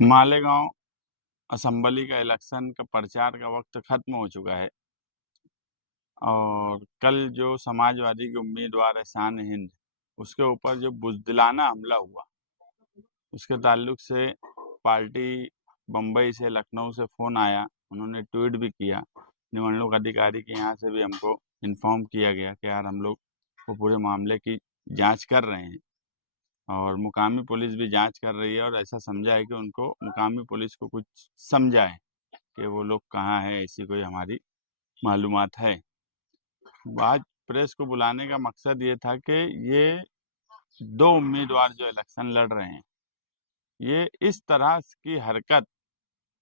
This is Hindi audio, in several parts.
मालेगांव असेंबली का इलेक्शन का प्रचार का वक्त खत्म हो चुका है और कल जो समाजवादी के उम्मीदवार है शान हिंद, उसके ऊपर जो बुज़दिलाना हमला हुआ, उसके ताल्लुक से पार्टी बम्बई से, लखनऊ से फ़ोन आया। उन्होंने ट्वीट भी किया। निवडणूक अधिकारी के यहाँ से भी हमको इन्फॉर्म किया गया कि यार हम लोग वो पूरे मामले की जांच कर रहे हैं और मुकामी पुलिस भी जांच कर रही है और ऐसा समझा है कि उनको मुकामी पुलिस को कुछ समझा है कि वो लोग कहाँ हैं, ऐसी कोई हमारी मालूमात है। आज प्रेस को बुलाने का मकसद ये था कि ये 2 उम्मीदवार जो इलेक्शन लड़ रहे हैं, ये इस तरह की हरकत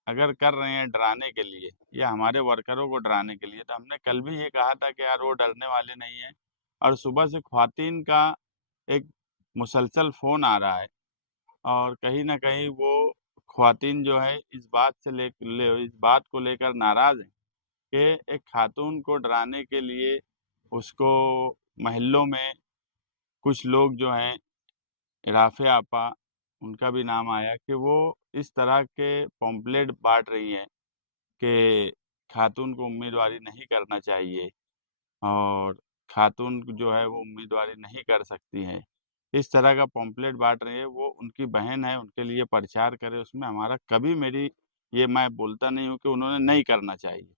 अगर कर रहे हैं डराने के लिए या हमारे वर्करों को डराने के लिए, तो हमने कल भी ये कहा था कि यार वो डरने वाले नहीं हैं। और सुबह से ख्वातीन का एक मुसलसल फ़ोन आ रहा है और कहीं न कहीं वो ख्वातीन जो है इस बात को लेकर नाराज़ हैं कि एक खातून को डराने के लिए उसको महल्लों में कुछ लोग जो हैं, राफ़े आपा, उनका भी नाम आया कि वो इस तरह के पॉम्पलेट बाँट रही हैं कि खातून को उम्मीदवारी नहीं करना चाहिए और खातून जो है वो उम्मीदवारी नहीं कर सकती हैं। इस तरह का पॉम्पलेट बाँट रही है, वो उनकी बहन है, उनके लिए प्रचार करे, उसमें हमारा कभी मेरी ये मैं बोलता नहीं हूँ कि उन्होंने नहीं करना चाहिए।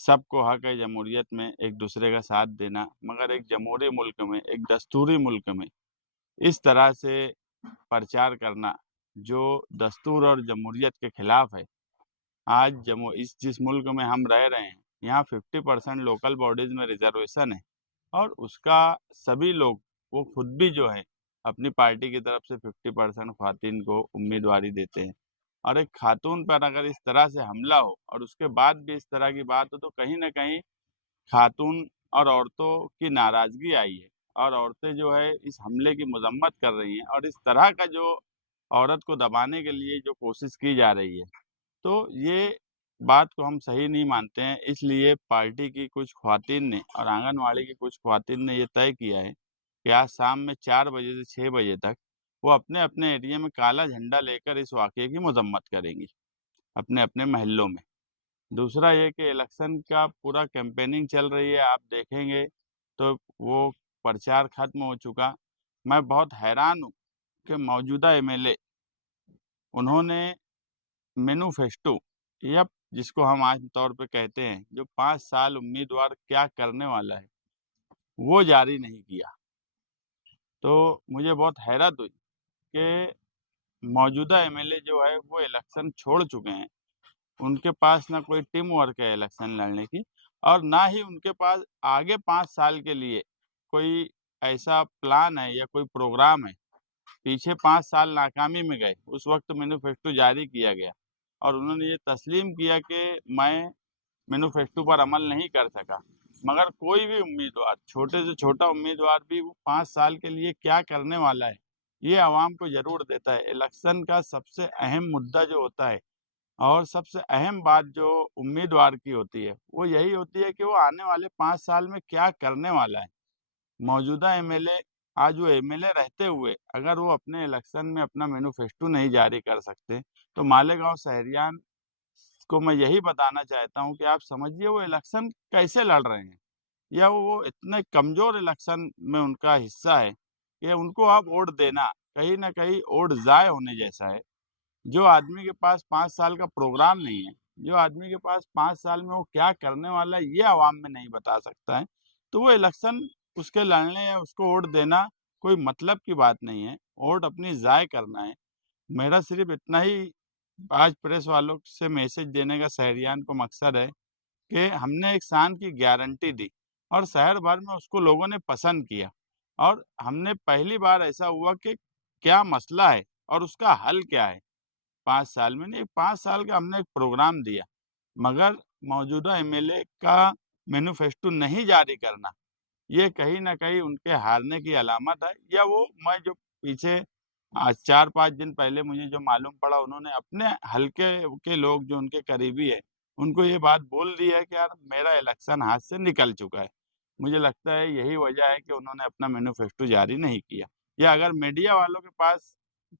सबको हक है जमहूरियत में एक-दूसरे का साथ देना, मगर एक जमहूरी मुल्क में, एक दस्तूरी मुल्क में इस तरह से प्रचार करना, जो दस्तूर और जमहूरियत के खिलाफ है। आज जम्मू इस जिस मुल्क में हम रह रहे हैं, यहाँ 50% लोकल बॉडीज़ में रिज़र्वेशन है और उसका सभी लोग, वो खुद भी जो है, अपनी पार्टी की तरफ से 50% ख़वातीन को उम्मीदवारी देते हैं। और एक खातून पर अगर इस तरह से हमला हो और उसके बाद भी इस तरह की बात हो, तो कहीं न कहीं खातून और औरतों की नाराज़गी आई है और औरतें जो है इस हमले की मज़म्मत कर रही हैं और इस तरह का जो औरत को दबाने के लिए जो कोशिश की जा रही है, तो ये बात को हम सही नहीं मानते हैं। इसलिए पार्टी की कुछ ख़वातीन ने और आंगनवाड़ी की कुछ ख़वातीन ने ये तय किया है कि आज शाम में 4 बजे से 6 बजे तक वो अपने-अपने एरिया में काला झंडा लेकर इस वाक़ये की मज़म्मत करेंगी, अपने-अपने महल्लों में। दूसरा ये कि इलेक्शन का पूरा कैंपेनिंग चल रही है, आप देखेंगे तो वो प्रचार खत्म हो चुका। मैं बहुत हैरान हूँ कि मौजूदा एमएलए, उन्होंने मैनिफेस्टो या जिसको हम आम तौर पे कहते हैं, जो 5 साल उम्मीदवार क्या करने वाला है, वो जारी नहीं किया। तो मुझे बहुत हैरत हुई कि मौजूदा एमएलए जो है वो इलेक्शन छोड़ चुके हैं। उनके पास ना कोई टीम वर्क है इलेक्शन लड़ने की और ना ही उनके पास आगे 5 साल के लिए कोई ऐसा प्लान है या कोई प्रोग्राम है। पीछे 5 साल नाकामी में गए, उस वक़्त मैनिफेस्टो जारी किया गया और उन्होंने ये तस्लीम किया कि मैं मैनिफेस्टो पर अमल नहीं कर सका। मगर कोई भी उम्मीदवार, छोटे से छोटा उम्मीदवार भी वो 5 साल के लिए क्या करने वाला है, ये आवाम को ज़रूर देता है। इलेक्शन का सबसे अहम मुद्दा जो होता है और सबसे अहम बात जो उम्मीदवार की होती है, वो यही होती है कि वो आने वाले 5 साल में क्या करने वाला है। मौजूदा एमएलए, आज वो एमएलए रहते हुए अगर वो अपने इलेक्शन में अपना मैनिफेस्टो नहीं जारी कर सकते, तो मालेगाँव शहरियान को मैं यही बताना चाहता हूँ कि आप समझिए वो इलेक्शन कैसे लड़ रहे हैं या वो इतने कमज़ोर इलेक्शन में उनका हिस्सा है कि उनको अब वोट देना कहीं न कहीं वोट ज़ाय होने जैसा है। जो आदमी के पास 5 साल का प्रोग्राम नहीं है, जो आदमी के पास 5 साल में वो क्या करने वाला है, ये अवाम में नहीं बता सकता है, तो वो इलेक्शन उसके लड़ने या उसको वोट देना कोई मतलब की बात नहीं है। वोट अपनी ज़ाय करना है। मेरा सिर्फ़ इतना ही आज प्रेस वालों से मैसेज देने का शहरियान को मकसद है कि हमने एक शान की गारंटी दी और शहर भर में उसको लोगों ने पसंद किया और हमने पहली बार ऐसा हुआ कि क्या मसला है और उसका हल क्या है। 5 साल में नहीं, 5 साल का हमने एक प्रोग्राम दिया, मगर मौजूदा एमएलए का मैनिफेस्टो नहीं जारी करना, ये कहीं न कहीं उनके हारने की अलामत है या वो मैं जो पीछे आज 4-5 दिन पहले मुझे जो मालूम पड़ा, उन्होंने अपने हलके के लोग जो उनके करीबी हैं, उनको ये बात बोल दी है कि यार मेरा इलेक्शन हाथ से निकल चुका है। मुझे लगता है यही वजह है कि उन्होंने अपना मैनिफेस्टो जारी नहीं किया या अगर मीडिया वालों के पास,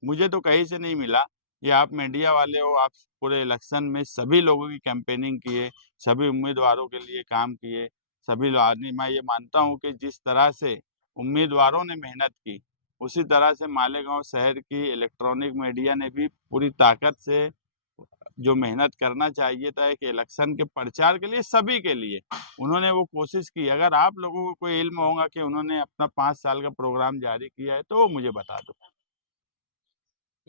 मुझे तो कहीं से नहीं मिला या आप मीडिया वाले हो, आप पूरे इलेक्शन में सभी लोगों की कैंपेनिंग किए, सभी उम्मीदवारों के लिए काम किए, सभी आदमी मैं ये मानता हूँ कि जिस तरह से उम्मीदवारों ने मेहनत की, उसी तरह से मालेगाँव शहर की इलेक्ट्रॉनिक मीडिया ने भी पूरी ताकत से जो मेहनत करना चाहिए था एक इलेक्शन के प्रचार के लिए, सभी के लिए, उन्होंने वो कोशिश की। अगर आप लोगों को कोई इल्म होगा कि उन्होंने अपना 5 साल का प्रोग्राम जारी किया है, तो वो मुझे बता दो।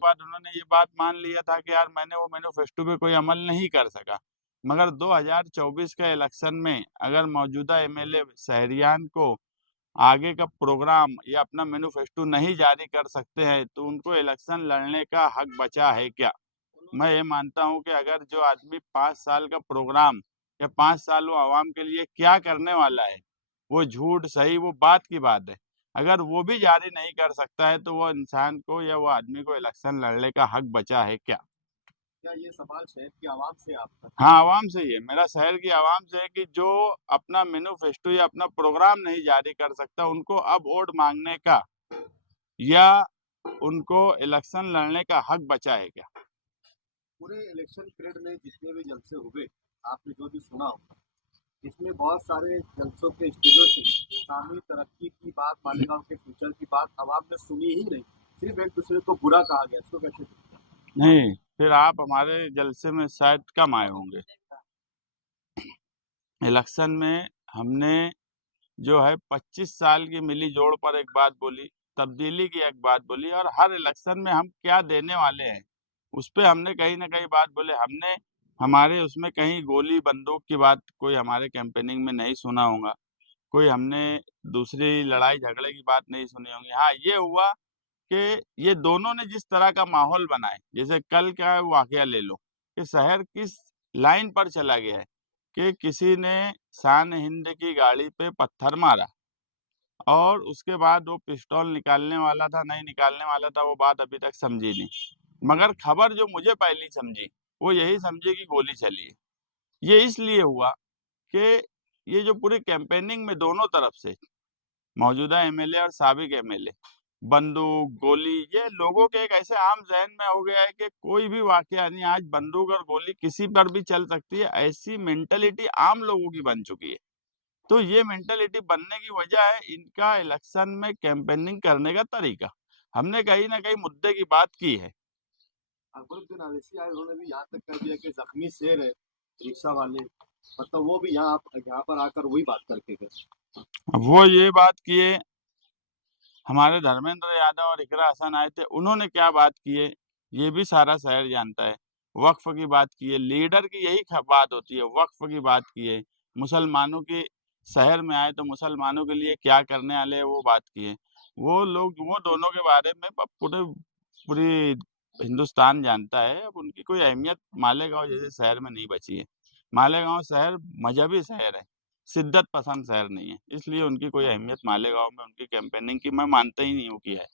बाद उन्होंने ये बात मान लिया था कि यार मैंने वो मैनिफेस्टो पे कोई अमल नहीं कर सका। मगर 2024 का इलेक्शन में अगर मौजूदा एमएलए शहरियान को आगे का प्रोग्राम या अपना मैनिफेस्टो नहीं जारी कर सकते हैं, तो उनको इलेक्शन लड़ने का हक बचा है क्या? मैं ये मानता हूँ कि अगर जो आदमी 5 साल का प्रोग्राम या 5 साल वो आवाम के लिए क्या करने वाला है, वो झूठ सही वो बात की बात है। अगर वो भी जारी नहीं कर सकता है, तो वो इंसान को या वो आदमी को इलेक्शन लड़ने का हक बचा है क्या? क्या ये सवाल शहर की आवाम से आपका? हाँ, आवाम से ही है, मेरा शहर की आवाम से है कि जो अपना मैनिफेस्टो या अपना प्रोग्राम नहीं जारी कर सकता, उनको अब वोट माँगने का या उनको इलेक्शन लड़ने का हक बचा है क्या? पूरे इलेक्शन पीरियड में जितने भी जलसे हुए, आपने जो भी सुना होगा, इसमें बहुत सारे जलसों के स्टेजों से शामी तरक्की की बात, मालेगांव के फ्यूचर की बात आवाम ने सुनी ही नहीं। सिर्फ एक दूसरे को बुरा कहा गया। इसको कैसे देखते हैं? नहीं, फिर आप हमारे जलसे में शायद कम आए होंगे। इलेक्शन में हमने जो है 25 साल की मिली जोड़ पर एक बात बोली, तब्दीली की एक बात बोली और हर इलेक्शन में हम क्या देने वाले हैं, उस पे हमने कहीं न कहीं बात बोले। हमने हमारे उसमें कहीं गोली बंदूक की बात कोई हमारे कैंपेनिंग में नहीं सुना होगा। कोई हमने दूसरी लड़ाई झगड़े की बात नहीं सुनी होंगी। हाँ, ये हुआ कि ये दोनों ने जिस तरह का माहौल बनाए, जैसे कल का वाकया ले लो कि शहर किस लाइन पर चला गया है कि किसी ने शान हिंद की गाड़ी पे पत्थर मारा और उसके बाद वो पिस्तौल निकालने वाला था, नहीं निकालने वाला था, वो बात अभी तक समझी नहीं। मगर खबर जो मुझे पहली समझी, वो यही समझी कि गोली चली है। ये इसलिए हुआ कि ये जो पूरी कैंपेनिंग में दोनों तरफ से मौजूदा एमएलए और साबिक एमएलए, बंदूक, गोली ये लोगों के एक ऐसे आम ज़हन में हो गया है कि कोई भी वाक़या नहीं आज बंदूक और गोली किसी पर भी चल सकती है, ऐसी मेंटालिटी आम लोगों की बन चुकी है। तो ये मेंटालिटी बनने की वजह है इनका इलेक्शन में कैंपेनिंग करने का तरीका। हमने कहीं न कहीं मुद्दे की बात की है। अकबरुद्दीन अवैसी आए, उन्होंने भी यहाँ तक कह दिया कि जख्मी शेर है रिक्शा वाले, मतलब वो भी यहाँ पर आकर वही बात करके गए। अब वो ये बात किए, हमारे धर्मेंद्र यादव और इकरा हसन आए थे, उन्होंने क्या बात की है, ये भी सारा शहर जानता है। वक़्फ़ की बात की है, लीडर की यही बात होती है, वक़्फ़ की बात की है। मुसलमानों के शहर में आए तो मुसलमानों के लिए क्या करने वाले हैं, वो बात की है। वो लोग वो दोनों के बारे में पूरी हिंदुस्तान जानता है, अब उनकी कोई अहमियत मालेगाँव जैसे शहर में नहीं बची है। मालेगाँव शहर मज़हबी शहर है। शिद्दत पसंद शहर नहीं है, इसलिए उनकी कोई अहमियत मालेगाँव में उनकी कैंपेनिंग की मैं मानता ही नहीं हूँ कि है।